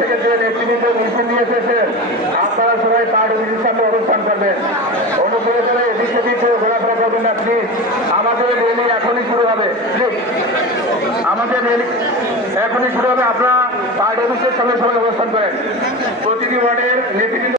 থেকে যে নেতৃবৃন্দ মিছিল নিয়ে এসেছেন আপনারা সবাই পার্টি অফিসের সামনে অবস্থান করবেন। অনুগ্রহ করে এদিক সেদিক ঘোরাফেরা করবেন না প্লিজ। আমাদের র্যালি এখনই শুরু হবে, প্লিজ আমাদের র্যালি এখনই শুরু হবে। আপনারা পার্টি অফিসের সামনে সবাই অবস্থান করেন। প্রতিটি ওয়ার্ডের নেতৃবৃন্দ